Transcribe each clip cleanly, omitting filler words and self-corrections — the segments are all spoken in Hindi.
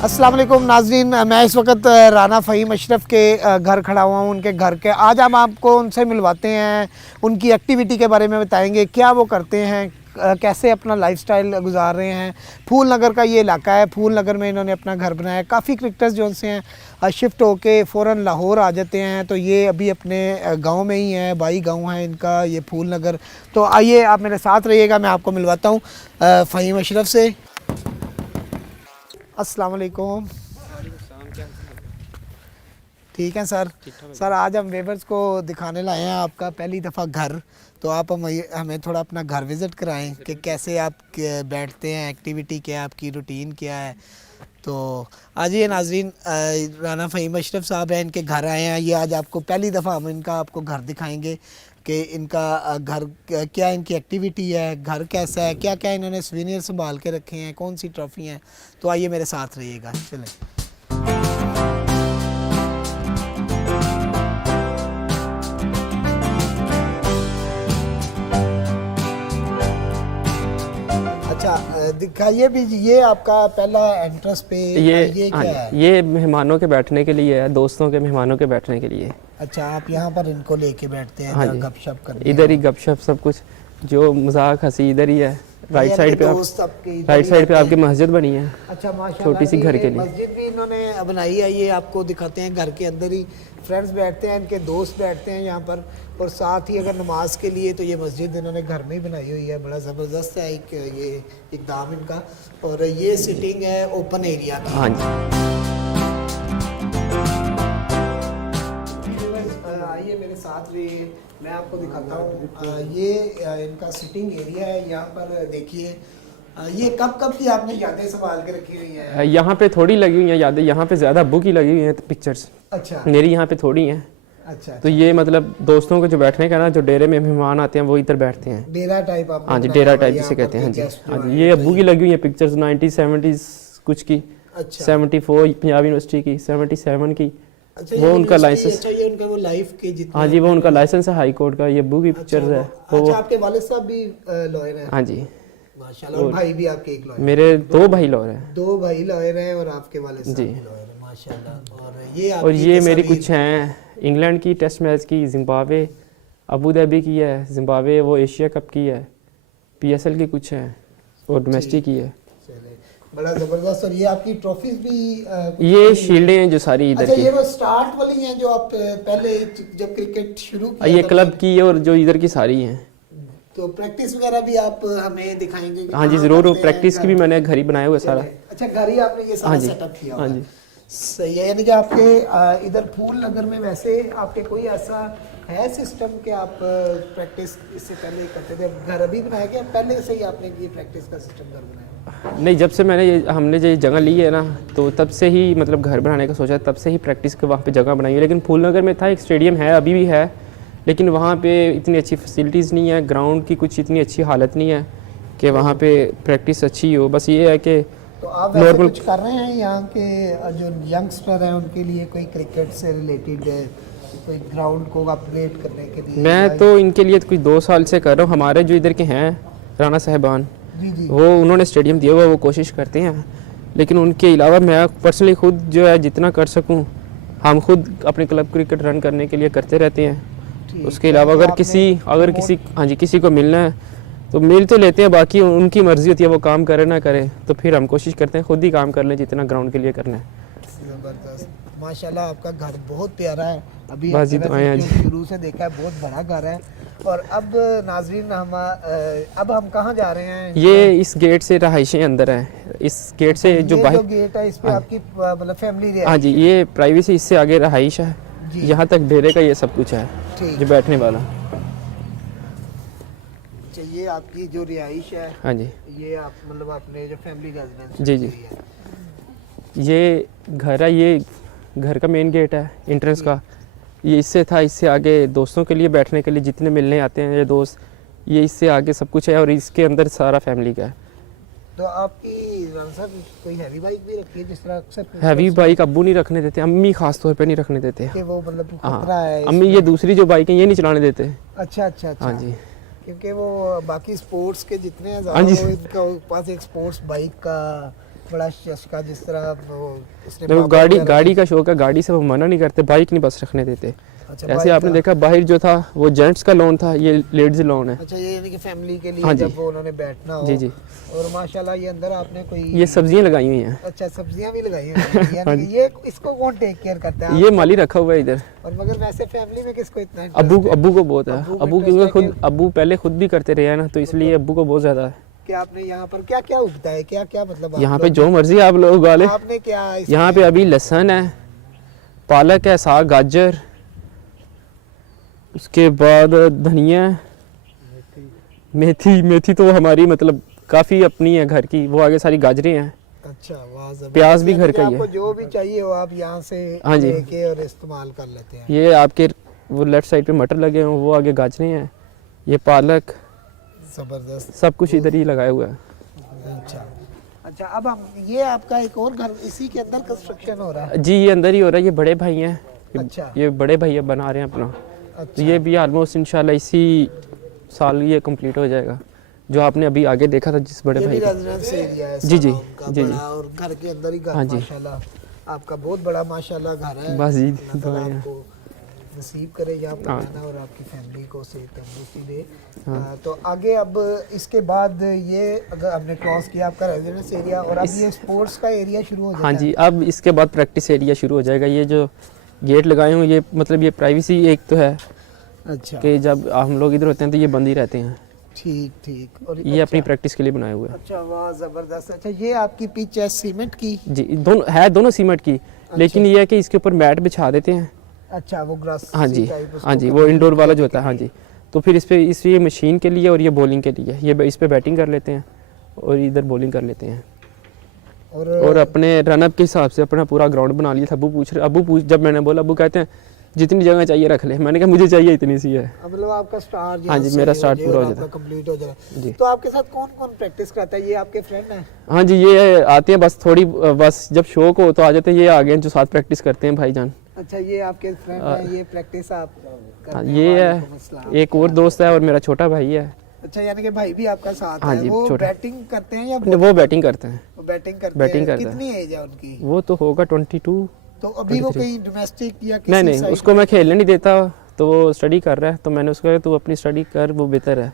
अस्सलाम वालेकुम नाज़रीन, मैं इस वक्त राना फ़हीम अशरफ के घर खड़ा हुआ हूँ। उनके घर के आज हम आपको उनसे मिलवाते हैं, उनकी एक्टिविटी के बारे में बताएंगे, क्या वो करते हैं, कैसे अपना लाइफस्टाइल गुजार रहे हैं। फूल नगर का ये इलाका है, फूल नगर में इन्होंने अपना घर बनाया है। काफ़ी क्रिकेटर्स जो से हैं शिफ्ट होके फ़ौरन लाहौर आ जाते हैं, तो ये अभी अपने गांव में ही हैं, बाई गांव है इनका ये फूल नगर। तो आइए आप मेरे साथ रहिएगा, मैं आपको मिलवाता हूँ फ़हीम अशरफ से। अस्सलाम वालेकुम। ठीक है सर। सर आज हम वेवर्स को दिखाने लाए हैं आपका पहली दफ़ा घर, तो आप हमें थोड़ा अपना घर विज़िट कराएं कि कैसे आप बैठते हैं, एक्टिविटी क्या है, आपकी रूटीन क्या है। तो आज ये नाज़रीन राना फ़हीम अशरफ साहब हैं, इनके घर आए हैं। ये आज आपको पहली दफ़ा हम इनका आपको घर दिखाएंगे कि इनका घर क्या इनकी एक्टिविटी है, घर कैसा है, क्या क्या इन्होंने सुवेनियर संभाल के रखे हैं, कौन सी ट्रॉफ़ी हैं। तो आइए मेरे साथ रहिएगा, चलें। अच्छा दिखाइए भी, ये आपका पहला एंट्रेंस पे ये क्या है? ये मेहमानों के बैठने के लिए है, दोस्तों के मेहमानों के बैठने के लिए। अच्छा, आप यहाँ पर इनको लेके बैठते हैं? हाँ जी, गपशप करते हैं इधर ही गपशप सब कुछ, जो मजाक हंसी इधर ही है। राइट साइड पे आपकी मस्जिद बनी है। अच्छा माशाल्लाह, छोटी सी घर के लिए मस्जिद भी इन्होंने बनाई है। ये आपको दिखाते हैं, घर के अंदर ही फ्रेंड्स बैठते हैं, इनके दोस्त बैठते हैं यहाँ पर। और साथ ही अगर नमाज के लिए तो ये मस्जिद इन्होंने घर में ही बनाई हुई है। बड़ा ज़बरदस्त है एक ये इक़दाम इनका। और ये सिटिंग है ओपन एरिया का। हाँ जी, आइए मेरे साथ रहिए, मैं आपको दिखाता हूँ। ये इनका सिटिंग एरिया है। यहाँ पर देखिए, ये कब कब की आपने यादें संभाल के रखी हुई हैं? यहाँ पे थोड़ी लगी हुई हैं यादें, यहाँ पे ज़्यादा बुक ही लगी हुई हैं पिक्चर्स। अच्छा, मेरी यहाँ पे थोड़ी हैं। अच्छा, तो ये मतलब दोस्तों के जो बैठने का ना, जो डेरे में मेहमान आते हैं वो इधर बैठते हैं। डेरा टाइप आप? हाँ जी, डेरा टाइप जिसे कहते हैं। हाँ जी, हाँ जी, ये अब्बू की लगी हुई है पिक्चर्स 90-70s कुछ की। अच्छा, 74 पंजाब यूनिवर्सिटी की, 77 की। अच्छा, वो उनका लाइसेंस। अच्छा, ये उनका वो लाइफ के जितना। हाँ जी, वो उनका लाइसेंस है हाई कोर्ट का। ये अब्बू की पिक्चर्स है। अच्छा, आपके वालिद साहब भी लॉयर हैं? हाँ जी माशाल्लाह। और भाई भी आपके एक लॉयर? मेरे 2 भाई लॉयर हैं। 2 भाई लॉयर हैं और आपके वालिद साहब जी भी लॉयर हैं, माशाल्लाह। और ये मेरी कुछ हैं इंग्लैंड की टेस्ट मैच की, जिम्बाब्वे अबू धाबी की है, जिम्बाब्वे वो एशिया कप की है, PSL की कुछ है और डोमेस्टिक की है। बड़ा ज़बरदस्त। और ये आपकी ट्रॉफीज भी ये शील्डें हैं जो सारी इधर अच्छा, की। ये वो स्टार्ट वाली हैं जो आप पहले जब क्रिकेट शुरू किया ये था क्लब की है और जो इधर की सारी हैं। तो प्रैक्टिस वगैरह भी आप हमें दिखाएंगे? हाँ जी ज़रूर, प्रैक्टिस की भी मैंने घर ही बनाया हुआ सारा। अच्छा, घर ही आपने ये सारा सेटअप किया? हाँ जी, सही है। यानी कि आपके इधर फूल नगर में वैसे आपके कोई ऐसा है सिस्टम कि आप प्रैक्टिस इससे पहले करते थे? घर अभी बनाया गया, पहले से ही आपने ये प्रैक्टिस का सिस्टम घर बनाया? नहीं, जब से हमने ये जगह ली है ना, तो तब से ही मतलब घर बनाने का सोचा, तब से ही प्रैक्टिस के वहाँ पे जगह बनाई है। लेकिन फूल नगर में था एक स्टेडियम है, अभी भी है, लेकिन वहाँ पे इतनी अच्छी फैसिलिटीज़ नहीं है, ग्राउंड की कुछ इतनी अच्छी हालत नहीं है कि वहाँ पे प्रैक्टिस अच्छी हो। बस ये है कि तो आप वैसे कुछ कर रहे हैं यहाँ के जो यंगस्टर हैं उनके लिए, कोई क्रिकेट से रिलेटेड कोई ग्राउंड को अपग्रेड करने के लिए? मैं तो इनके लिए कुछ 2 साल से कर रहा हूँ। हमारे जो इधर के हैं राना साहबान, जी, वो उन्होंने स्टेडियम दिया हुआ, वो कोशिश करते हैं। लेकिन उनके अलावा मैं पर्सनली खुद जो है जितना कर सकूँ, हम खुद अपने क्लब क्रिकेट रन करने के लिए करते रहते हैं। उसके अलावा अगर किसी हाँ जी किसी को मिलना है तो मिल तो लेते हैं, बाकी उनकी मर्ज़ी होती है, वो काम करे ना करे। तो फिर हम कोशिश करते हैं खुद ही काम कर लें जितना ग्राउंड के लिए करना है। ज़बरदस्त, माशाल्लाह। आपका घर बहुत प्यारा है। अभी शुरू से देखा है, बहुत बड़ा घर है। और अब नाजरीन हम कहाँ जा रहे हैं? ये इस गेट से रहाइशें अंदर है। इस गेट से जो गेट है, इस पे आपकी मतलब फैमिली है? हाँ जी, ये प्राइवेसी, इससे आगे रहाइश है। यहाँ तक डेरे का ये सब कुछ है जो बैठने वाला। ये आपकी जो रिहाइश है? हाँ जी, ये आप मतलब अपने जो फैमिली रेजिडेंस? जी जी, ये घर है, ये घर का मेन गेट है एंट्रेंस का। ये इससे था, इससे आगे दोस्तों के लिए बैठने के लिए जितने मिलने आते हैं ये दोस्त, ये इससे आगे सब कुछ है। और इसके अंदर सारा फैमिली का है। तो आपकी कोई हैवी बाइक भी रखी है जिस तरह अक्सर? हैवी बाइक अब्बू नहीं रखने देते, अम्मी खास तौर पे नहीं रखने देते कि वो मतलब हाँ, खतरा है अम्मी ये दूसरी जो बाइक है ये नहीं चलाने देते। अच्छा अच्छा अच्छा। हाँ जी, क्योंकि वो बाकी स्पोर्ट्स के जितने हैं ज़्यादा, वो इनका पास एक स्पोर्ट्स बाइक का बड़ा चस्का जिस तरह वो इसने देखो पापा गाड़ी वगैरह- गाड़ी का शौक है, गाड़ी से वो मना नहीं करते, बाइक नहीं बस रखने देते। अच्छा, ऐसे बाइक आपने का- देखा बाहर जो था वो जेंट्स का लोन था, ये लेडीज लोन है। अच्छा, ये यानी कि फैमिली के लिए हाँ जी। जब वो उन्होंने बैठना हो। जी जी। और माशाल्लाह ये अंदर आपने कोई ये सब्जियां लगाई हुई हैं। अच्छा सब्जियां भी लगाई हुई हैं। हाँ यानी कि ये इसको कौन टेक केयर करता है? ये माली रखा हुआ है इधर। और मगर वैसे फैमिली में किसको इतना interest अब्बू है? अब्बू को बहुत है। अब्बू को अब्बू interest क्योंकि है खुद अब्बू पहले खुद भी करते रहे हैं ना, तो इसलिए अब्बू को बहुत ज़्यादा है। कि आपने यहाँ पर क्या क्या उगता है, क्या क्या मतलब आप यहाँ पे लोग- जो मर्जी आप लोग उगा ले। आपने क्या इसमें- यहाँ पे अभी लहसुन है, पालक है, साग, गाजर, उसके बाद धनिया है, मेथी। मेथी तो हमारी मतलब काफ़ी अपनी है घर की, वो आगे सारी गाजरें हैं। अच्छा, वाह, जबरदस्त। प्याज भी यानी घर कि का ही आपको है। जो भी चाहिए हो आप यहाँ से हाँ जी। लेके और इस्तेमाल कर लेते हैं। ये आपके वो लेफ्ट साइड पे मटर लगे हैं, वो आगे गाजरें हैं, ये पालक, जबरदस्त। सब कुछ इधर ही लगाया हुआ है। अच्छा अच्छा, अब हम ये आपका एक और घर इसी के अंदर कंस्ट्रक्शन हो रहा है? जी ये अंदर ही हो रहा है, ये बड़े भाई हैं। अच्छा ये बड़े भैया बना रहे हैं अपना। तो अच्छा, ये भी ऑलमोस्ट इंशाल्लाह इसी साल ये कंप्लीट हो जाएगा, जो आपने अभी आगे देखा था जिस बड़े ये भी भाई का। रेजिडेंस एरिया है जी, जी, सारा उनका जी, जी। बड़ा, और घर के अंदर ही घर हाँ जी। माशाल्लाह आपका बहुत बड़ा माशाल्लाह घर है। बस जी, अल्लाह ताला दुआएं हैं। आपको नसीब करे यहाँ पर हाँ। रहना और आपकी फैमिली को सेहत तंदुरुस्ती दे। हाँ। तो आगे अब इसके बाद ये अगर हमने क्रॉस किया आपका रेजिडेंस एरिया, और अब ये स्पोर्ट्स का एरिया शुरू हो जाता हाँ है। जी, अब इसके बाद प्रैक्टिस एरिया शुरू हो जाएगा। ये जो गेट लगाए हुए ये मतलब ये प्राइवेसी एक तो है अच्छा, कि जब हम लोग इधर होते हैं तो ये बंद ही रहते हैं। ठीक ठीक। और ये अपनी प्रैक्टिस के लिए बनाए हुए हैं। अच्छा, वाह जबरदस्त। अच्छा, ये आपकी पिच है सीमेंट की? जी दोनों सीमेंट की, लेकिन ये है कि इसके ऊपर मैट बिछा देते हैं। अच्छा, वो ग्रास हाँ जी, टाइप उसको हाँ जी, वो करने इंडोर वाला के जो होता है। हाँ जी, तो फिर इस ये मशीन के लिए और ये बॉलिंग के लिए, ये इस पे बैटिंग कर लेते हैं और इधर बॉलिंग कर लेते हैं। और अपने रनअप के हिसाब से अपना पूरा ग्राउंड बना लिया था। अबू पूछ जब मैंने बोला, अबू कहते हैं जितनी जगह चाहिए रख ले। मैंने कहा मुझे चाहिए इतनी सी है। मतलब आपका स्टार हाँ जी, मेरा स्टार्ट पूरा हो जाता है। कंप्लीट हो जाए। जी। तो आपके साथ कौन कौन प्रैक्टिस करता है? ये आपके फ्रेंड हैं? हाँ जी, ये आते हैं बस थोड़ी, बस जब शौक हो तो आ जाते हैं। ये आ गए हैं जो साथ प्रैक्टिस करते हैं भाईजान। अच्छा, ये आपके फ्रेंड हैं, ये प्रैक्टिस आप करते हाँ, हैं? ये वालेकुम अस्सलाम। है एक और दोस्त है और मेरा छोटा भाई है। अच्छा, यानी कि भाई भी आपका साथ हाँ है। जी, वो छोटा। बैटिंग करते हैं या वो बैटिंग करते हैं। बैटिंग करते बैटिंग हैं? करता है। कितनी एज है उनकी? वो तो होगा 22। तो अभी वो कहीं डोमेस्टिक या किसी नहीं नहीं, side उसको मैं खेलने नहीं देता, तो वो स्टडी कर रहा है। तो मैंने उसको कहा तू अपनी स्टडी कर, वो बेहतर है।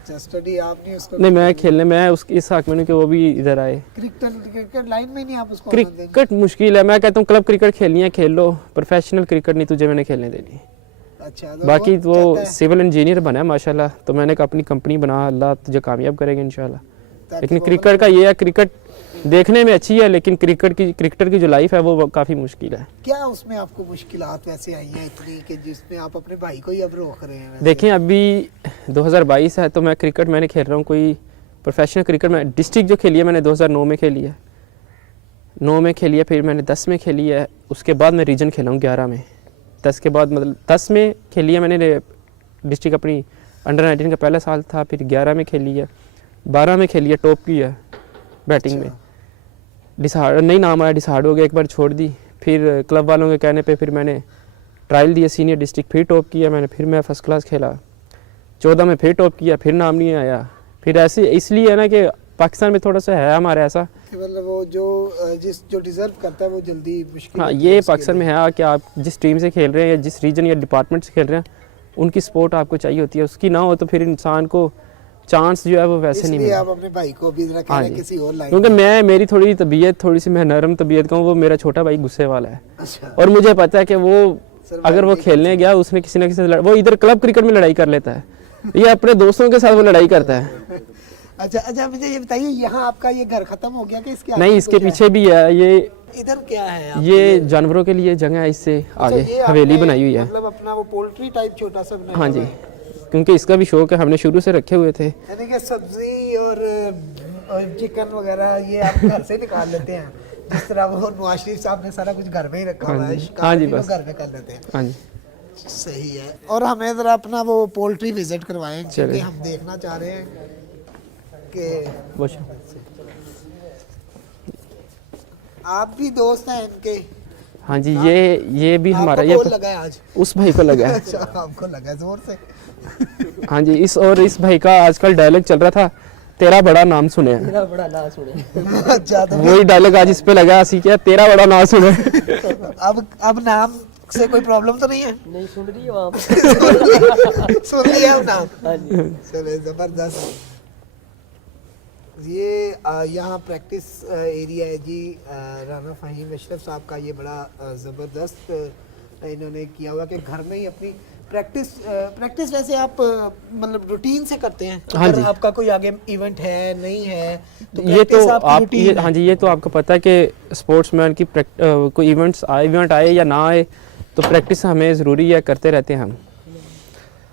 अच्छा, स्टडी आप नहीं उसको? नहीं, मैं खेलने में उसकी इस हक में कि वो भी इधर आए। क्रिकेट लाइन में नहीं आप उसको आने देंगे? क्रिकेट मुश्किल है। मैं कहता हूँ क्लब क्रिकेट खेलनी है खेल लो, प्रोफेशनल क्रिकेट नहीं तुझे मैंने खेलने देनी। अच्छा, तो बाकी चाहता वो है सिविल इंजीनियर बना है माशाल्लाह, तो मैंने कहा अपनी कंपनी बना, अल्लाह तुझे कामयाब करेगा इंशाल्लाह। ताकि लेकिन वो क्रिकेट का ये है, क्रिकेट देखने में अच्छी है, लेकिन क्रिकेटर की जो लाइफ है वो काफ़ी मुश्किल है। क्या उसमें आपको मुश्किलात वैसे आई हैं इतनी कि जिसमें आप अपने भाई को ही अब रोक रहे हैं वैसे? देखें अभी 2022 है, तो मैं क्रिकेट मैंने खेल रहा हूँ कोई प्रोफेशनल क्रिकेट। मैं डिस्ट्रिक्ट जो खेली है मैंने 2009 में खेली है, 9 में खेली है, फिर मैंने 10 में खेली है। उसके बाद मैं रीजन खेला हूँ 11 में। 10 के बाद मतलब 10 में खेली है मैंने डिस्ट्रिक्ट, अपनी अंडर 19 का पहला साल था। फिर 11 में खेली है, 12 में खेली है, टॉप की है बैटिंग में। डिसाइड नहीं नाम आया, डिसाइड हो गया, एक बार छोड़ दी। फिर क्लब वालों के कहने पे फिर मैंने ट्रायल दिया सीनियर डिस्ट्रिक्ट, फिर टॉप किया मैंने। फिर मैं फर्स्ट क्लास खेला, 14 में फिर टॉप किया, फिर नाम नहीं आया। फिर ऐसे इसलिए है ना कि पाकिस्तान में थोड़ा सा है हमारे ऐसा कि मतलब वो जो डिजर्व करता है वो जल्दी मुश्किल हाँ, होती है ये उसके पाकिस्तान में है कि आप जिस टीम से खेल रहे हैं या जिस रीजन या डिपार्टमेंट से खेल रहे हैं, उनकी सपोर्ट आपको चाहिए होती है। उसकी ना हो तो फिर इंसान को चांस जो है वो वैसे नहीं इसलिए मिलता। आप अपने भाई को भी जरा कह हाँ रहे हैं जी। किसी और लाइन क्योंकि मेरी थोड़ी तबीयत थोड़ी सी मैं नरम तबीयत का हूँ, वो मेरा छोटा भाई गुस्से वाला है। अच्छा, और मुझे पता है कि वो Survive अगर वो नहीं खेलने गया उसने किसी ना किसी से वो इधर क्लब क्रिकेट में लड़ाई कर लेता है, ये अपने दोस्तों के साथ वो लड़ाई करता है। अच्छा अच्छा, मुझे ये बताइए यहाँ आपका ये घर खत्म हो गया कि इसके आगे नहीं, भी इसके कुछ है? पीछे भी है। ये इधर क्या है आपके? ये जानवरों के लिए जगह है, इससे अच्छा, आगे ये हवेली आपने बनाई हुई है। मतलब अपना वो पोल्ट्री टाइप छोटा सा बनाया हाँ हुआ जी, है। क्योंकि इसका भी शौक है, हमने शुरू से रखे हुए थे। यानी कि सब्जी और चिकन वगैरह ये आप घर से निकाल लेते हैं, जिस तरह वो नवाज शरीफ साहब ने सारा कुछ घर में ही रखा हाँ हुआ है, जी, शिकार हाँ जी, भी वो बस। घर में कर लेते हैं। हाँ जी, सही है। और हमें जरा अपना वो पोल्ट्री विजिट करवाएं, क्योंकि चलिए। हम देखना चाह रहे हैं कि बहुत आप भी दोस्त हैं इनके? हाँ जी, ये भी हमारा आपको ये कौन लगा है आज? उस भाई को लगा है। अच्छा, आपको लगा है जोर से? हाँ जी, इस भाई का आजकल डायलॉग चल रहा था तेरा बड़ा नाम सुने हैं। तेरा बड़ा नाम सुने। अच्छा, तो वही डायलॉग आज इस पे लगा हंसी क्या, तेरा बड़ा नाम सुने। अब नाम से कोई प्रॉब्लम तो नहीं है? नहीं सुन रही हो आप? सुन लिया अब नाम। हाँ जी। चले जबरदस्त। ये यहाँ प्रैक्टिस एरिया है जी। राना फ़हीम अशरफ साहब का ये बड़ा ज़बरदस्त इन्होंने किया हुआ कि घर में ही अपनी प्रैक्टिस वैसे आप मतलब रूटीन से करते हैं? हाँ अगर जी। आपका कोई आगे इवेंट है नहीं है तो ये तो practice आपकी आप routine ये है? हाँ जी, ये तो आपको पता है कि स्पोर्ट्समैन की कोई इवेंट आए या ना आए तो प्रैक्टिस हमें ज़रूरी है, करते रहते हैं हम।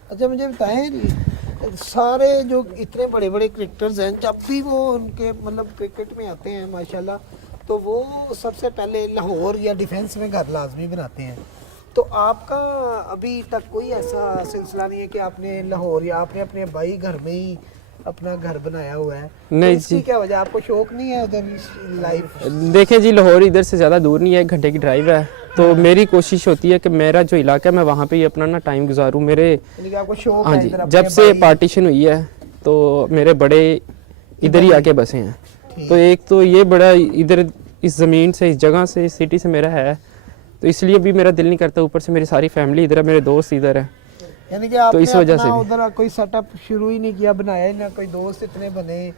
अच्छा मुझे बताएं, सारे जो इतने बड़े बड़े क्रिकेटर्स हैं जब भी वो उनके मतलब क्रिकेट में आते हैं माशाल्लाह, तो वो सबसे पहले लाहौर या डिफेंस में घर लाजमी बनाते हैं। तो आपका अभी तक कोई ऐसा सिलसिला नहीं है कि आपने लाहौर या आपने अपने भाई घर में ही अपना घर बनाया हुआ है? नहीं तो इसकी जी। क्या वजह, आपको शौक नहीं है उधर लाइफ? देखें जी, लाहौर इधर से ज़्यादा दूर नहीं है, 1 घंटे की ड्राइव है। तो मेरी कोशिश होती है कि मेरा जो इलाका है मैं वहाँ पे ही अपना ना टाइम गुजारूँ। मेरे यानी कि आपको शौक हाँ है जी, इधर अपने जब से भाई- पार्टीशन हुई है तो मेरे बड़े इधर ही आके बसे हैं। ठीक। तो एक तो ये बड़ा इधर इस ज़मीन से, इस जगह से, इस सिटी से मेरा है, तो इसलिए भी मेरा दिल नहीं करता। ऊपर से मेरी सारी फैमिली इधर है, मेरे दोस्त इधर है। यानी कि आपने इस वजह अपना से भी। उधर कोई सेटअप शुरू ही नहीं किया, बनाया ही ना, कोई दोस्त इतने बने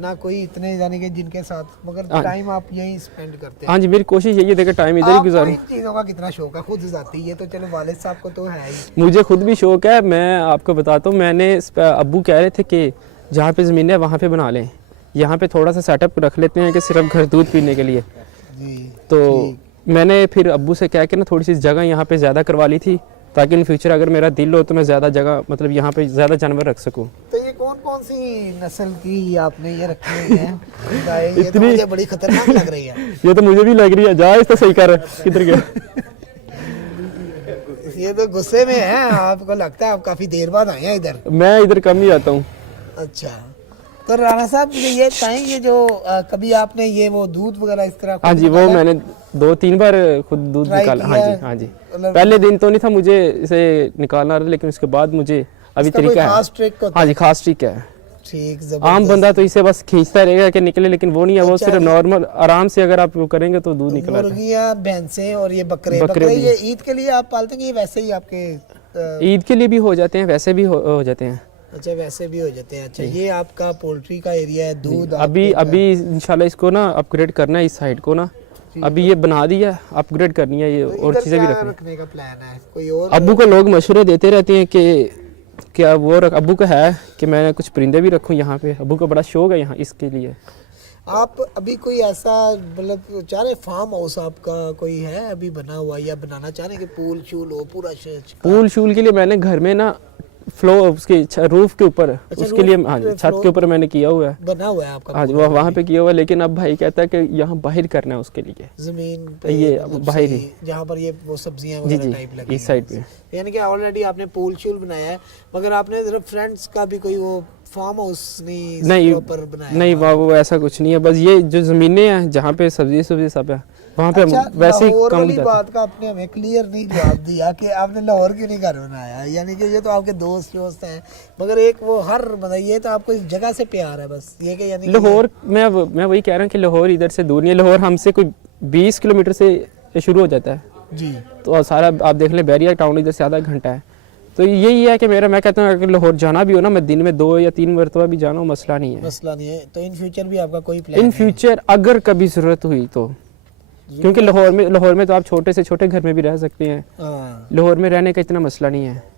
ना, कोई इतने यानी कि जिनके साथ, मगर हाँ। टाइम आप यही स्पेंड करते हैं। हाँ जी, मेरी कोशिश यही है, देखो टाइम इधर ही आपको गुजारूँ। इन चीज़ों का कितना शौक है खुद जाती है? तो चलो वालिद साहब को तो है ही। मुझे खुद भी शौक है, मैं आपको बताता हूँ। मैंने अब्बू कह रहे थे कि जहाँ पे ज़मीन है वहाँ पे बना लें, यहाँ पे थोड़ा सा सेटअप रख लेते हैं कि सिर्फ घर दूध पीने के लिए। जी तो मैंने फिर अब्बू से कह के ना थोड़ी सी जगह यहाँ पे ज़्यादा करवा ली थी, ताकि इन फ्यूचर अगर मेरा दिल हो तो मैं ज़्यादा जगह मतलब यहाँ पे ज़्यादा जानवर रख सकूँ। तो ये कौन कौन सी नस्ल की आपने ये रखी हुई है गाय? ये तो इतनी- मुझे बड़ी खतरनाक लग रही है। ये तो मुझे भी लग रही है, जा इस तो सही कर, किधर गया। ये तो गुस्से में है, आपको लगता है आप काफी देर बाद आए हैं इधर? मैं इधर कम ही आता हूँ। अच्छा, तो राणा साहब ये बताएं, ये जो कभी आपने ये वो दूध वगैरह इस तरह हाँ जी, वो मैंने 2-3 बार खुद दूध Try निकाला। हाँ किया जी, है? हाँ जी। मतलब- पहले दिन तो नहीं था मुझे इसे निकालना, लेकिन उसके बाद मुझे अभी इसका कोई तरीका खास है। ट्रिक होता हाँ जी, खास ट्रिक है। ठीक, आम जबरदस्त। बंदा तो इसे बस खींचता रहेगा कि निकले, लेकिन वो नहीं है। वो अच्छा, सिर्फ ये- नॉर्मल आराम से अगर आप वो करेंगे तो दूध निकल आता है। मुर्गियाँ, भैंसें और ये बकरे बकरे भी। ये ईद के लिए आप पालते हैं कि ये वैसे ही आपके ईद के लिए भी हो जाते हैं, वैसे भी हो जाते हैं। अच्छा वैसे भी हो जाते हैं। अच्छा, ये आपका पोल्ट्री का एरिया है, दूध अभी अभी इंशाल्लाह इसको ना अपग्रेड करना है, इस साइड को ना अभी ये बना दिया, अपग्रेड करनी है ये, और चीज़ें भी रखनी। रखने का प्लान है कोई और? अब्बू को लोग मशवरे देते रहते हैं कि क्या वो अब्बू का है कि मैं कुछ परिंदे भी रखूं यहाँ पे। अब्बू को बड़ा शौक है यहाँ इसके लिए। आप अभी कोई ऐसा मतलब चाह रहे फार्म हाउस आपका कोई है अभी बना हुआ, या बनाना चाह रहे हैं कि पूल शूल हो पूरा पूल शूल के लिए मैंने घर में ना फ्लोर उसके रूफ के ऊपर उसके लिए हाँ जी, छत के ऊपर मैंने किया हुआ है। बना हुआ है आपका? हाँ जी, वहाँ पे किया हुआ है, लेकिन अब भाई कहता है कि यहाँ बाहर करना है उसके लिए जमीन पे ये मतलब बाहर ही। सही, जहाँ पर ये वो सब्जियां जी वगैरह जी, टाइप लगी इस साइड पे। यानी कि ऑलरेडी आपने पूल शूल बनाया है, मगर आपने सिर्फ फ्रेंड्स का भी कोई वो फार्म हाउस नहीं प्रॉपर बनाया? नहीं वो ऐसा कुछ नहीं है, बस ये जो ज़मीनें हैं जहाँ पे सब्जी सब है वहाँ पे अच्छा, हम वैसे ही लाहौर कम वाली जाते हैं। बात का आपने हमें क्लियर नहीं जवाब दिया कि आपने लाहौर क्यों नहीं घर बनाया। यानी कि ये तो आपके दोस्त हैं, मगर एक वो हर मतलब ये तो आपको इस जगह से प्यार है बस, ये कि यानी कि लाहौर मैं वही कह रहा हूँ कि लाहौर इधर से दूर नहीं है। लाहौर हमसे कोई 20 किलोमीटर से शुरू हो जाता है, जी तो सारा आप देख लें बैरिया टाउन इधर से आधा घंटा है। तो यही है कि मैं कहता हूँ अगर लाहौर जाना भी हो ना, मैं दिन में 2 या 3 मरतबा भी जाना हो, मसला नहीं है। मसला नहीं है। तो इन फ्यूचर भी आपका कोई प्लान इन फ्यूचर अगर कभी ज़रूरत हुई तो, क्योंकि लाहौर में तो आप छोटे से छोटे घर में भी रह सकते हैं। हाँ। लाहौर में रहने का इतना मसला नहीं है।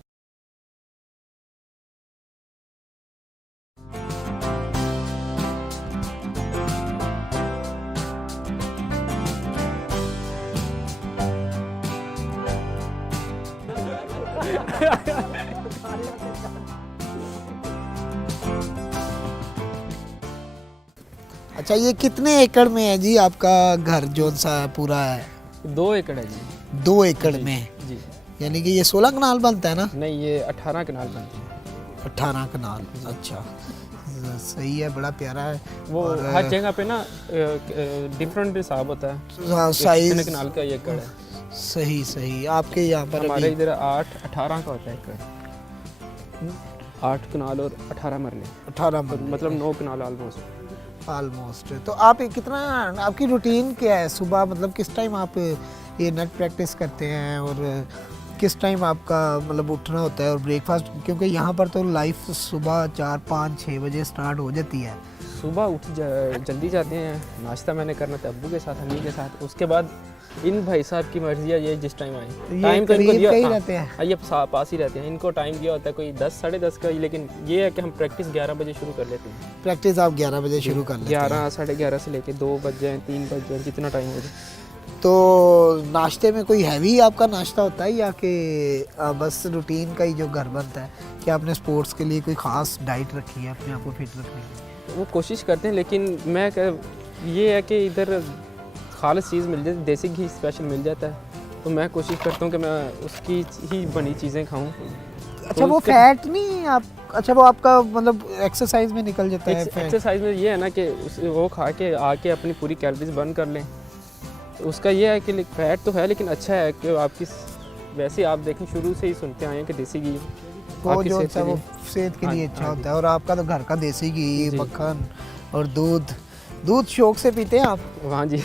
अच्छा, ये कितने एकड़ में है जी आपका घर जो सा पूरा है? 2 एकड़ है जी। 2 एकड़ में, जी यानी कि ये 16 कनाल बनता है ना? नहीं, ये 18 कनाल बनती है। 18 कनाल, अच्छा सही है, बड़ा प्यारा है। वो हर जगह पे ना डिफरेंट हिसाब होता है। हाँ, कितने साइज कनाल का ये एकड़ है। सही। आपके यहाँ पर हमारे अभी इधर 8-18 का होता है एकड़। 8 कनाल और 18 मरले, 18 तो मरले मतलब 9 कनाल ऑलमोस्ट। ऑलमोस्ट। तो आप कितना, आपकी रूटीन क्या है सुबह, मतलब किस टाइम आप ये नेट प्रैक्टिस करते हैं और किस टाइम आपका मतलब उठना होता है और ब्रेकफास्ट, क्योंकि यहाँ पर तो लाइफ सुबह 4, 5, 6 बजे स्टार्ट हो जाती है। सुबह जल्दी जाते हैं, नाश्ता मैंने करना था अब्बू के साथ, अम्मी के साथ, उसके बाद इन भाई साहब की मर्जी है, ये जिस टाइम आए ये टाइम तो इनको करीब दिया, कहीं हाँ, रहते हैं? हाँ, ये पास ही रहते हैं, इनको टाइम दिया होता है कोई 10, साढ़े 10 का, लेकिन ये है कि हम प्रैक्टिस 11 बजे शुरू कर लेते हैं। प्रैक्टिस आप 11 बजे शुरू कर लेते हैं? 11, साढ़े 11 से लेके 2 बज जाए, 3 बज जाए, जितना टाइम हो जाए। तो नाश्ते में कोई हैवी आपका नाश्ता होता है या कि बस रूटीन का ही जो घर बनता है, कि आपने स्पोर्ट्स के लिए कोई ख़ास डाइट रखी है अपने आप को फिट रखने की? वो कोशिश करते हैं, लेकिन ये है कि इधर खालिस चीज़ मिल जाती, देसी घी स्पेशल मिल जाता है, तो मैं कोशिश करता हूँ कि मैं उसकी ही बनी चीज़ें खाऊं। अच्छा, वो फैट नहीं आप, अच्छा वो आपका मतलब एक्सरसाइज में निकल जाता है फैट? एक्सरसाइज में ये है ना कि वो खा के आके अपनी पूरी कैलोरीज बर्न कर लें, तो उसका ये है कि फैट तो है, लेकिन अच्छा है कि आपकी, वैसे आप देखें शुरू से ही सुनते आए हैं कि देसी घी वो आपकी जो सेहत होता है के वो लिए- सेहत के हाँ, लिए अच्छा हाँ होता है, और आपका तो घर का देसी घी, जी। मक्खन और दूध शौक से पीते हैं आप? हाँ जी।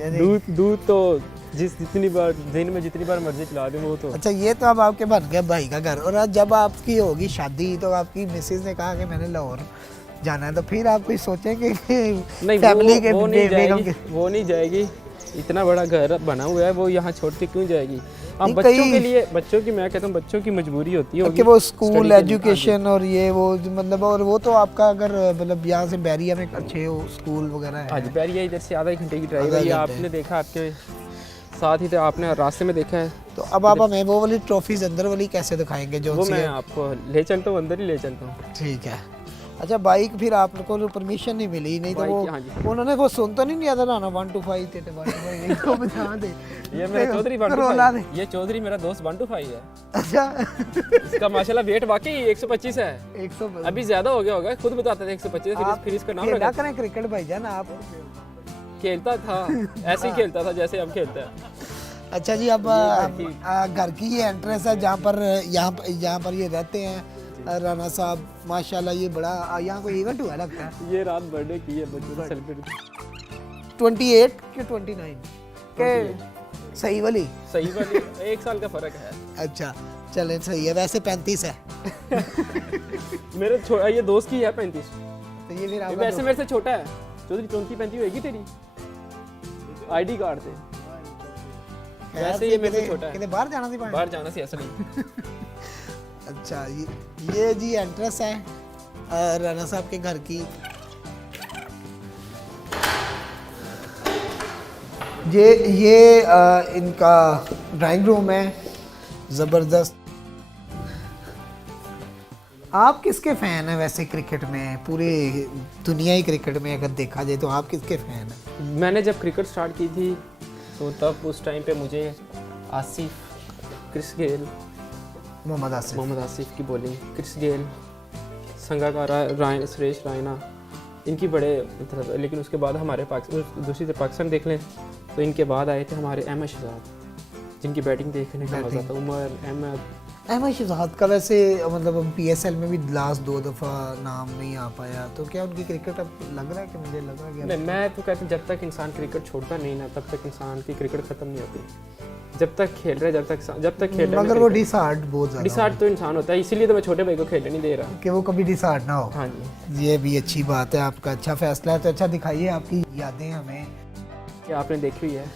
यानी- दूध तो जितनी बार दिन में जितनी बार मर्जी पिला दें वो तो। अच्छा, ये तो अब आपके बन गया भाई का घर, और आज जब आपकी होगी शादी तो आपकी मिसेज ने कहा कि मैंने लाहौर जाना है, तो फिर आप कोई सोचेंगे कि नहीं, फैमिली के वो नहीं बेगम जाएगी, के? वो नहीं जाएगी, इतना बड़ा घर बना हुआ है, वो यहाँ छोड़ के क्यों जाएगी? हाँ, नहीं, बच्चों कई- के लिए, बच्चों की, मैं कहता हूँ बच्चों की मजबूरी होती है कि वो study स्कूल के लिए। एजुकेशन और ये वो मतलब, और वो तो आपका अगर मतलब यहाँ से बैरिया में अच्छे हो स्कूल वगैरह हाँ है। जी, बैरिया इधर से आधा एक घंटे की ड्राइव आधा है, ये घंटे। आपने देखा, आपके साथ ही तो आपने रास्ते में देखा है। तो अब आप हमें वो वाली ट्रॉफीज अंदर वाली कैसे दिखाएंगे जो वो सी मैं है? आपको ले चलता हूँ, अंदर ही ले चलता हूँ। ठीक है। अच्छा, बाइक फिर आपको परमिशन नहीं मिली, नहीं तो बाइक वो की, हाँ जी। उन्होंने वो सुन तो नहीं दिया था ना 1 to 5 थे 1 to 5 इनको बता दे। ये मेरा चौधरी रोला दे। ये चौधरी मेरा दोस्त 1 to 5 है। अच्छा, इसका माशाल्लाह वेट वाकई 125 है, 100 अभी ज्यादा हो गया होगा, खुद बताता था 125, फिर इसका नाम खेला रखा। करें क्रिकेट भाईजान आप? खेलता था, ऐसे ही खेलता था जैसे अब खेलता है। अच्छा जी, अब घर की ये एंट्रेंस है जहाँ पर ये रहते हैं राना साहब, माशाल्लाह ये बड़ा यहाँ कोई इवेंट हुआ लगता है। ये रात बर्थडे की है बच्चों ने सेलिब्रेट। 28 के 29 के सही वाली? सही वाली 1 साल का फर्क है। अच्छा चले, सही है, वैसे 35 है। मेरे ये दोस्त की है 35, तो ये फिर आपका वैसे मेरे से छोटा है। चौधरी 34-35 होगी तेरी आईडी कार्ड से, वैसे ये मेरे से छोटा है। कितने बाहर जाना थी बाहर जाना सी असली। अच्छा, ये जी एंट्रेंस है राना साहब के घर की। ये इनका ड्राइंग रूम है, ज़बरदस्त। आप किसके फ़ैन हैं वैसे क्रिकेट में, पूरे दुनियाई क्रिकेट में अगर देखा जाए तो आप किसके फ़ैन हैं? मैंने जब क्रिकेट स्टार्ट की थी तो तब उस टाइम पे मुझे आसिफ, क्रिस गेल, मोहम्मद आसिफ की bowling, Chris Gayle, Sangakkara, Raina, Suresh Raina, इनकी बड़े मतलब, लेकिन उसके बाद हमारे दूसरी तरफ पाकिस्तान देख लें तो इनके बाद आए थे हमारे अहमद शहजाद, जिनकी बैटिंग देखने का मज़ा था। उमर अहमद शहजाद का वैसे मतलब PSL में भी लास्ट 2 दफ़ा नाम नहीं आ पाया, तो क्या उनकी क्रिकेट अब लग रहा है कि मुझे लग रहा है नहीं, मैं तो कहता हूँ जब तक इंसान क्रिकेट छोड़ता नहीं ना तब तक इंसान की क्रिकेट ख़त्म नहीं होती। जब तक खेल रहा है, जब तक खेल रहा है, मगर वो डिसहार्ट बहुत ज़्यादा डिसहार्ट तो इंसान होता है, इसीलिए तो मैं छोटे भाई को खेलने नहीं दे रहा कि वो कभी डिसहार्ट ना हो। हाँ जी। ये भी अच्छी बात है, आपका अच्छा फैसला है। तो अच्छा, दिखाइए आपकी यादें हमें। क्या आपने देखी हुई है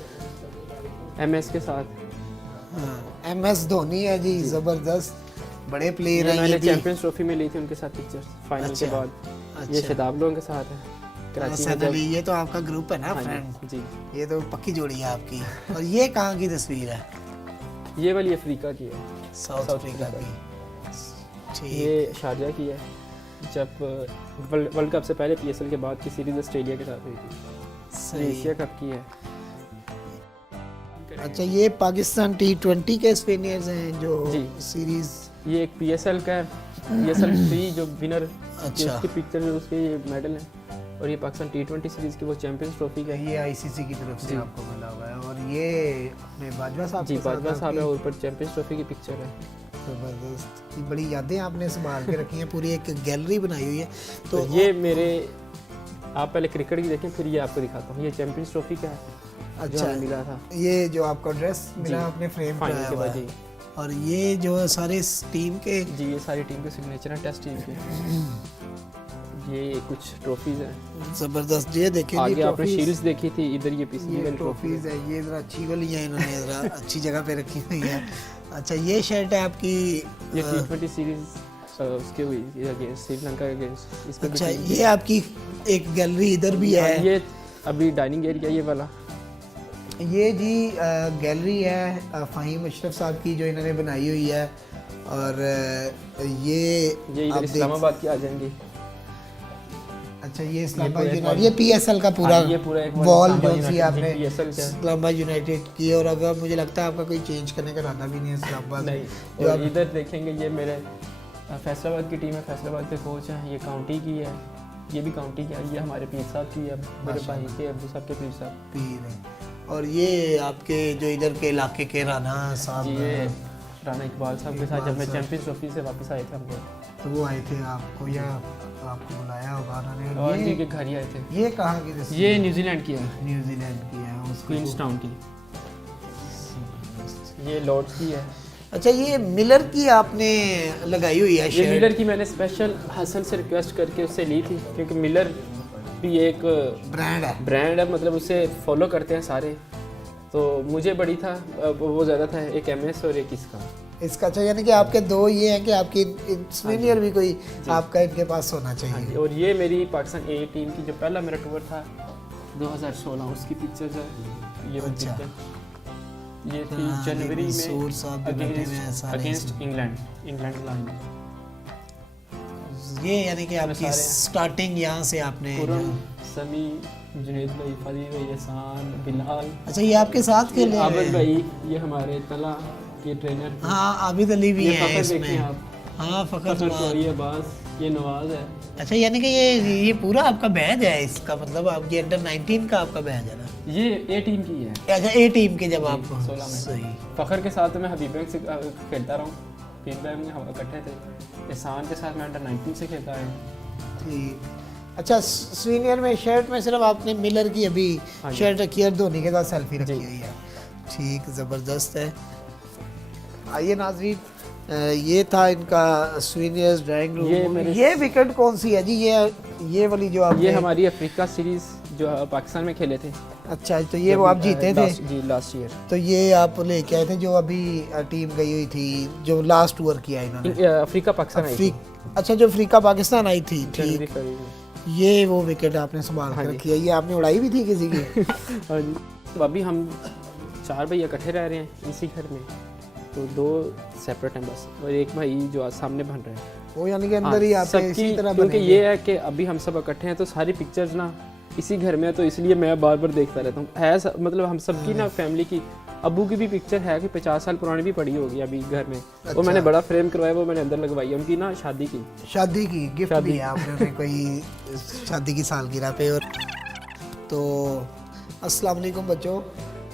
MS के साथ? MS धोनी है जी, ज़बरदस्त, बड़े प्लेयर हैं मैंने ये भी। चैंपियंस ट्रॉफी में ली थी उनके साथ पिक्चर्स फाइनल के अच्छा, बाद। ये शदाब लोगों के साथ है कराची में हसन जब। अली, ये तो आपका ग्रुप है ना हाँ फ्रेंड? जी, ये तो पक्की जोड़ी है आपकी। और ये कहाँ की तस्वीर है? ये वाली अफ्रीका की है, साउथ साउथ अफ्रीका अफ्रीका की। ठीक, ये शारजा की है, जब वर्ल्ड कप से पहले PSL के बाद की सीरीज ऑस्ट्रेलिया के साथ हुई थी। ये सही। एशिया कप की है। अच्छा, ये पाकिस्तान T20 के स्पिनर्स हैं जो जी। सीरीज। ये एक PSL का है, PSL 3 जो विनर, अच्छा। उसकी पिक्चर है, उसके ये मेडल है। और ये पाकिस्तान T20 सीरीज की वो चैंपियंस ट्रॉफी का है। ये ICC की तरफ से जी। आपको मिला हुआ है। और ये अपने बाजवा साहब जी, के साथ बाजवा साहब है, आपकी- और ऊपर चैंपियंस ट्रॉफी की पिक्चर है। ज़बरदस्त। ये बड़ी यादें आपने संभाल के रखी हैं, पूरी एक गैलरी बनाई हुई है। तो तो ये मेरे, आप पहले क्रिकेट की देखें फिर ये आपको दिखाता हूँ। ये चैंपियंस ट्रॉफी का है जो अच्छा, हमें मिला था। ये जो आपको ड्रेस मिला जी, आपने फ्रेम फाइनल कराया के हुआ बाद है, जी। और ये जो सारे इस टीम के जी ये सारी टीम के सिग्नेचर हैं, टेस्ट टीम के। ये कुछ ट्रॉफीज हैं। ज़बरदस्त। ये देखें जी आगे आपने ट्रॉफीज, शील्ड्स देखी थी, इधर ये पीछे ये वाली ट्रॉफी ट्रॉफीज है, ये ज़रा अच्छी वाली है, इन्होंने ज़रा अच्छी जगह पे रखी हुई है। अच्छा, ये शर्ट है आपकी, ये T20 सीरीज उसके हुई अगेंस्ट श्रीलंका के अगेंस्ट। इस पे भी अच्छा team- ये आपकी एक गैलरी इधर भी हाँ, है। ये अभी डाइनिंग एरिया ये वाला। ये जी गैलरी है फ़हीम अशरफ साहब की, जो इन्होंने बनाई हुई है। और ये ये आप इधर देख, इस्लामाबाद की आ जाएंगी। अच्छा ये इस्लामाबाद पूरा एक यूनाइटेड, ये पीएसएल का पूरा हाँ, ये पूरा एक वॉल इस्लामाबाद जो सी यूनाइटेड, आपने जी, PSL का है। इस्लामाबाद यूनाइटेड की। और अगर मुझे लगता है आपका कोई चेंज करने का इरादा भी नहीं है इस्लामाबाद नहीं। जो और आप, इधर देखेंगे ये मेरे फैसलाबाद की टीम है, फैसलाबाद के कोच हैं। ये काउंटी की है, ये भी काउंटी की है। ये हमारे पीर साहब की है, मेरे भाई के अब्बू साहब के पीर साहब। पीर है। और ये आपके जो इधर के इलाके के राना साहब जी ये हैं, राना इकबाल साहब के साथ जब मैं इकबाल साहब। चैंपियंस ट्रॉफी से वापस आए थे हम लोग, तो वो आए थे आपको या आपको बुलाया होगा उन्होंने। और और जी के घर ही आए थे। ये कहाँ की रस्सी ये है? न्यूजीलैंड की है, न्यूजीलैंड की है, उसको क्वींस टाउन की। ये लॉर्ड्स की है। अच्छा ये मिलर की आपने लगाई हुई है ये शर्ट। मिलर की मैंने स्पेशल हसन से रिक्वेस्ट करके उससे ली थी, क्योंकि मिलर भी एक ब्रांड है। ब्रांड है, मतलब उसे फॉलो करते हैं सारे। तो मुझे बड़ी था, वो ज़्यादा था, एक MS और एक इसका। इसका अच्छा, यानी कि आपके दो ये हैं कि आपकी सीनियर भी कोई आपका इनके पास होना हाँ चाहिए। जी। और ये मेरी पाकिस्तान A टीम की जो पहला मेरा टूर था 2016, उसकी पिक्चर्स है। ये अच्छा। पिक्चर ये थी हाँ, जनवरी में मंसूर साहब भी बैठे हुए हैं सारे अगेंस्ट इसमें। England line. ये यानी कि आपकी सारे- स्टार्टिंग यहाँ से आपने पुरम, समी, जुनेद भाई, फरीद भाई, एहसान, बिलाल, अच्छा ये आपके साथ खेले आबिद हुए हैं? भाई, ये हमारे तला के ट्रेनर थे। हाँ आबिद अली भी ये है फखर इसमें। देखिए आप, हाँ फ़खर फखर नवाज। चौरी अब्बास, ये नवाज है। अच्छा यानी कि ये पूरा आपका बैच है, इसका मतलब आपकी अंडर 19 का आपका बैच है ना? ये A टीम की है। अच्छा ए टीम के जब आप 16 में। सही। फखर के साथ तो मैं हबीब बैंक से खेलता रहा हूँ, फीडबैक में हम इकट्ठे थे। एहसान के साथ मैं अंडर 19 से खेलता आया हूँ। ठीक। अच्छा सीनियर में शर्ट में सिर्फ आपने मिलर की अभी हाँ जी। शर्ट रखी है और धोनी के साथ सेल्फी रखी जी। हुई है। ठीक, ज़बरदस्त है। आइए नाज़रीन, ये था इनका सीनियर्स ड्राइंग रूम। ये मेरे- ये विकेट कौन सी है जी? ये वाली जो आप ये हमारी अफ्रीका सीरीज जो पाकिस्तान में खेले थे। अच्छा तो ये वो आप जीते थे? जी लास्ट ईयर। तो ये आप लेके आए थे जो अभी टीम गई हुई थी, जो लास्ट टूर किया इन्होंने? अफ्रीका पाकिस्तान आई थी। अच्छा जो अफ्रीका पाकिस्तान आई थी। जनवरी ठीक, फरवरी में। ये वो विकेट आपने संभाल हाँ कर जी। रखी है। ये आपने उड़ाई भी थी किसी की? हाँ जी। तो अभी हम 4 भाई इकट्ठे रह रहे हैं इसी घर में, तो 2 सेपरेट हैं बस, और एक भाई जो आज सामने बन रहे हैं। वो यानी कि अंदर ही हाँ, आपके सबकी, इसी तरह क्योंकि बनेंगे। ये है कि अभी हम सब इकट्ठे हैं तो सारी पिक्चर्स ना इसी घर में है, तो इसलिए मैं बार बार देखता रहता हूँ। है मतलब हम सबकी ना फैमिली की, अब्बू की भी पिक्चर है कि 50 साल पुरानी भी पड़ी होगी अभी घर में। वो मैंने बड़ा फ्रेम करवाया, वो मैंने अंदर लगवाई है, उनकी ना शादी की। शादी की गिफ्ट शादी। भी है आपने उन्हें कोई शादी की सालगिरह पे। और तो अस्सलाम वालेकुम बच्चों,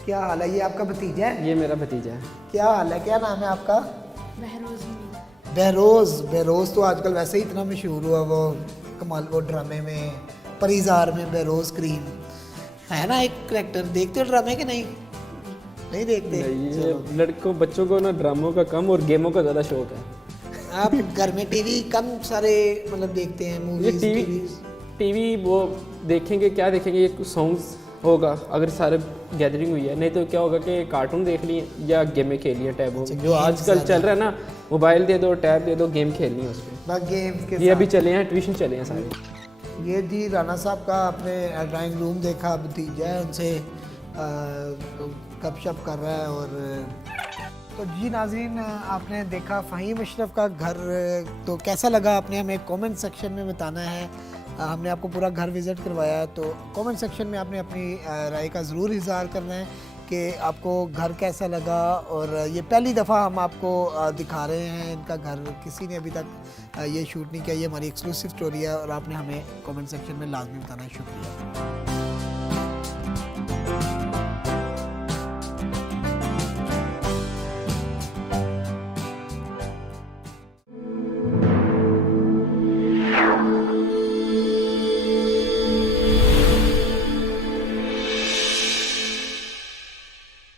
क्या हाल है? ये आपका भतीजा है? ये मेरा भतीजा है। क्या हाल है, क्या नाम है आपका? बहरोज़। बहरोज़ तो आजकल वैसे ही इतना मशहूर हुआ, वो कमाल, वो ड्रामे में परिजार में बहरोज़ करीम है ना एक करेक्टर। देखते हो ड्रामे के नहीं? नहीं देखते? ये लड़कों बच्चों को ना ड्रामों का कम और गेमों का ज़्यादा शौक है। आप घर में टीवी कम सारे मतलब देखते हैं? ये मूवीज टीवी वो देखेंगे, क्या देखेंगे, ये कुछ सॉन्ग्स होगा अगर सारे गैदरिंग हुई है, नहीं तो क्या होगा कि कार्टून देख लिए या गेमें खेल लिए, टैब हो, अच्छा, जो games आजकल ज़्यादा। चल रहा है ना, मोबाइल दे दो, टैब दे दो, गेम खेलनी है उस पर। गेम्स के ये अभी साथ। चले हैं, ट्यूशन चले हैं सारे। ये जी राना साहब का आपने ड्राइंग रूम देखा, भतीजा है, उनसे गपशप कर रहा है। और तो जी नाज़रीन, आपने देखा फ़हीम अशरफ का घर। तो कैसा लगा आपने हमें कमेंट सेक्शन में बताना है। हमने आपको पूरा घर विज़िट करवाया है, तो कमेंट सेक्शन में आपने अपनी राय का ज़रूर इज़हार करना है कि आपको घर कैसा लगा। और ये पहली दफ़ा हम आपको दिखा रहे हैं इनका घर, किसी ने अभी तक ये शूट नहीं किया। ये हमारी एक्सक्लूसिव स्टोरी है और आपने हमें कमेंट सेक्शन में लाजमी बताना है। शुक्रिया।